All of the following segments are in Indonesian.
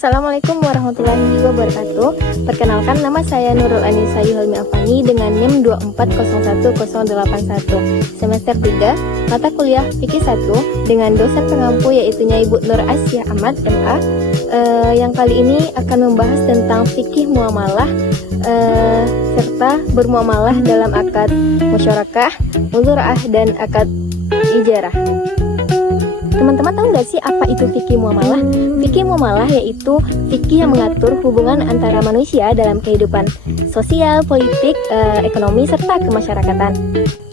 Assalamualaikum warahmatullahi wabarakatuh. Perkenalkan, nama saya Nurul Anissa Yuhelmi Afani dengan NIM 2411081. Semester 3, mata kuliah Fikih 1 dengan dosen pengampu yaitu Ibu Nur Asia Ahmad MA. Yang kali ini akan membahas tentang fikih muamalah serta bermuamalah dalam akad musyarakah, muzaraah, dan akad ijarah. Teman-teman tahu nggak sih apa itu fikih muamalah? Fikih muamalah yaitu fikih yang mengatur hubungan antara manusia dalam kehidupan sosial, politik, ekonomi, serta kemasyarakatan.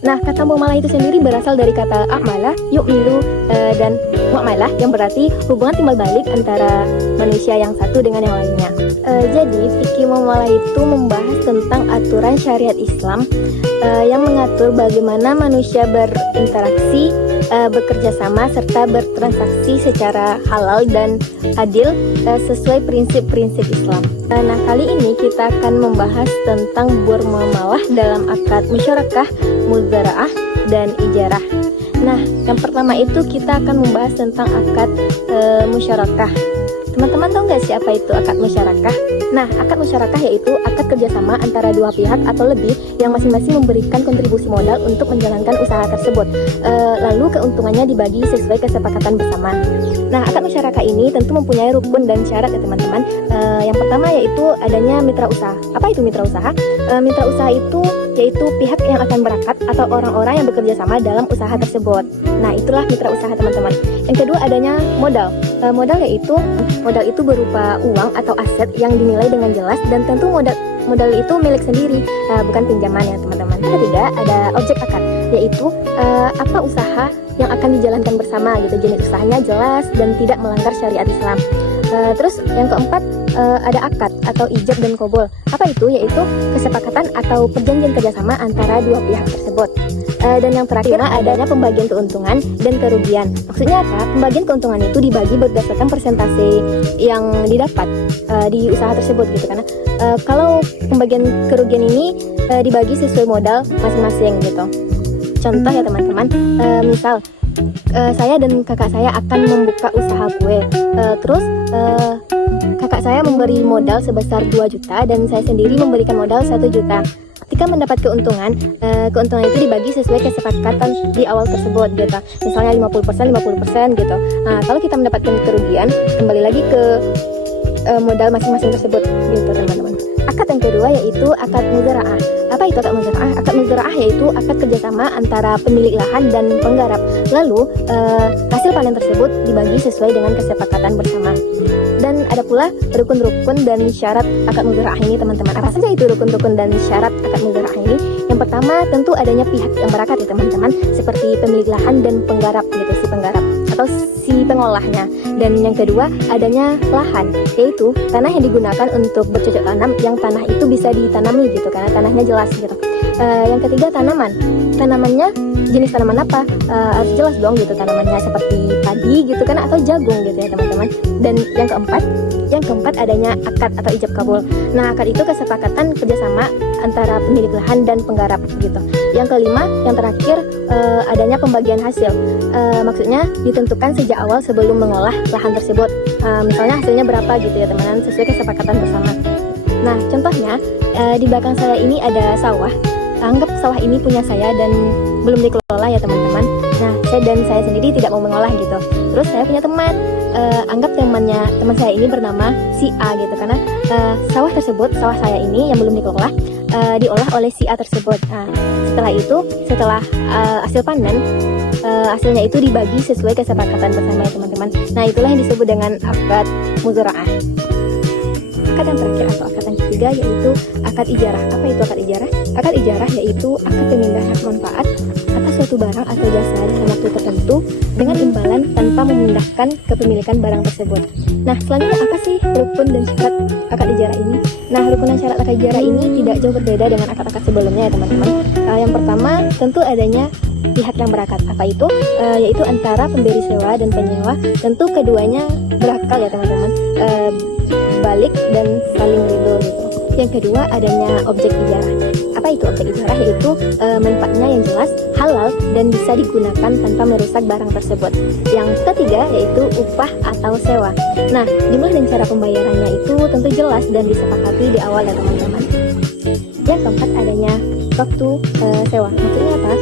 Nah, kata muamalah itu sendiri berasal dari kata a'malah, yu'milu, dan mu'amalah yang berarti hubungan timbal balik antara manusia yang satu dengan yang lainnya. Jadi, fikih muamalah itu membahas tentang aturan syariat Islam yang mengatur bagaimana manusia berinteraksi, bekerja sama, serta bertransaksi secara halal dan adil sesuai prinsip-prinsip Islam. Nah, kali ini kita akan membahas tentang bermuamalah dalam akad musyarakah, muzaraah, dan ijarah. Nah, yang pertama itu kita akan membahas tentang akad musyarakah. Teman-teman tahu nggak sih apa itu akad musyarakah? Nah, akad musyarakah yaitu akad kerjasama antara dua pihak atau lebih yang masing-masing memberikan kontribusi modal untuk menjalankan usaha tersebut. Lalu keuntungannya dibagi sesuai kesepakatan bersama. Nah, akad musyarakah ini tentu mempunyai rukun dan syarat ya teman-teman. Yang pertama yaitu adanya mitra usaha. Apa itu mitra usaha? Mitra usaha itu yaitu pihak yang akan berakad atau orang-orang yang bekerja sama dalam usaha tersebut. Nah, itulah mitra usaha teman-teman. Yang kedua adanya modal. Modal itu berupa uang atau aset yang dinilai dengan jelas dan tentu modal itu milik sendiri, bukan pinjaman ya teman-teman. Yang ketiga ada objek akad, yaitu apa usaha yang akan dijalankan bersama gitu, jenis usahanya jelas dan tidak melanggar syariat Islam. Terus yang keempat ada akad atau ijab dan qabul. Apa itu? Yaitu kesepakatan atau perjanjian kerjasama antara dua pihak tersebut. Dan yang terakhir adanya pembagian keuntungan dan kerugian. Maksudnya apa? Pembagian keuntungan itu dibagi berdasarkan persentase yang didapat di usaha tersebut gitu. Karena kalau pembagian kerugian ini dibagi sesuai modal masing-masing gitu. Contoh ya teman-teman, misal saya dan kakak saya akan membuka usaha kue. Terus kakak saya memberi modal sebesar 2 juta dan saya sendiri memberikan modal 1 juta. Ketika mendapat keuntungan itu dibagi sesuai kesepakatan di awal tersebut gitu. Misalnya 50% gitu. Nah, kalau kita mendapatkan kerugian, kembali lagi ke modal masing-masing tersebut gitu teman-teman. Akad yang kedua yaitu akad muzaraah. Apa itu akad muzaraah? Akad muzaraah yaitu akad kerjasama antara pemilik lahan dan penggarap. Lalu hasil panen tersebut dibagi sesuai dengan kesepakatan bersama. Dan ada pula rukun-rukun dan syarat akad muzaraah ini teman-teman. Apa saja itu rukun-rukun dan syarat akad muzaraah ini? Yang pertama tentu adanya pihak yang berakad ya teman-teman, seperti pemilik lahan dan penggarap gitu, si penggarap atau si pengolahnya. Dan yang kedua adanya lahan, yaitu tanah yang digunakan untuk bercocok tanam, yang tanah itu bisa ditanami gitu karena tanahnya jelas gitu. Yang ketiga tanamannya jenis tanaman apa? Harus jelas dong gitu tanamannya, seperti padi gitu kan atau jagung gitu ya teman-teman. Dan yang keempat adanya akad atau ijab kabul. Nah, akad itu kesepakatan kerjasama antara pemilik lahan dan penggarap gitu. Yang kelima, yang terakhir adanya pembagian hasil. Maksudnya ditentukan sejak awal sebelum mengolah lahan tersebut. Misalnya hasilnya berapa gitu ya teman-teman, sesuai kesepakatan bersama. Nah, contohnya di belakang saya ini ada sawah. Anggap sawah ini punya saya dan belum dikelola ya teman-teman. Nah, saya sendiri tidak mau mengolah gitu. Terus saya punya teman. Anggap teman saya ini bernama si A gitu, karena sawah saya ini yang belum dikelola diolah oleh si A tersebut. Nah, setelah hasil panen, hasilnya itu dibagi sesuai kesepakatan bersama ya teman-teman. Nah, itulah yang disebut dengan akad muzaraah. Akad yang terakhir atau akad yang ketiga yaitu akad ijarah. Apa itu akad ijarah? Akad ijarah yaitu akad pemindahan hak manfaat atas suatu barang atau jasa dalam waktu tertentu dengan imbalan tanpa memindahkan kepemilikan barang tersebut. Nah, selanjutnya apa sih rukun dan syarat akad ijarah ini? Nah, rukun dan syarat akad ijarah ini tidak jauh berbeda dengan akad-akad sebelumnya ya teman-teman. Yang pertama tentu adanya pihak yang berakad. Apa itu? Yaitu antara pemberi sewa dan penyewa. Tentu keduanya berakal ya teman-teman, balik dan saling ridho gitu. Yang kedua adanya objek ijarah. Apa itu objek ijarah? Yaitu manfaatnya yang jelas, halal dan bisa digunakan tanpa merusak barang tersebut. Yang ketiga yaitu upah atau sewa. Nah, jumlah dan cara pembayarannya itu tentu jelas dan disepakati di awal ya teman-teman. Yang keempat adanya waktu sewa. Maksudnya apa?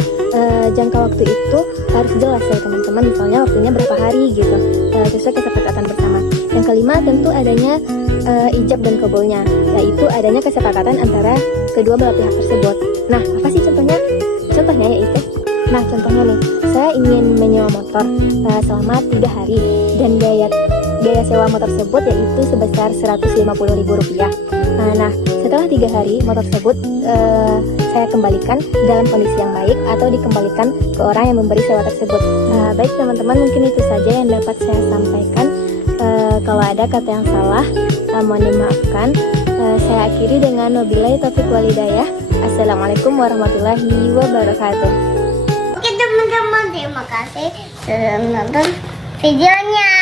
Jangka waktu itu harus jelas ya teman-teman. Misalnya waktunya berapa hari gitu, sesuai kesepakatan bersama. Yang kelima tentu adanya ijab dan kabulnya, yaitu adanya kesepakatan antara kedua belah pihak tersebut. Nah, apa sih contohnya? Contohnya yaitu, contohnya nih, saya ingin menyewa motor selama 3 hari dan biaya sewa motor tersebut yaitu sebesar Rp150.000. Nah, setelah 3 hari motor tersebut saya kembalikan dalam kondisi yang baik atau dikembalikan ke orang yang memberi sewa tersebut. Baik teman-teman, mungkin itu saja yang dapat saya sampaikan. Kalau ada kata yang salah, mohon dimaafkan. Saya akhiri dengan wabillahi taufiq wal hidayah. Assalamualaikum warahmatullahi wabarakatuh. Oke teman-teman, terima kasih sudah menonton videonya.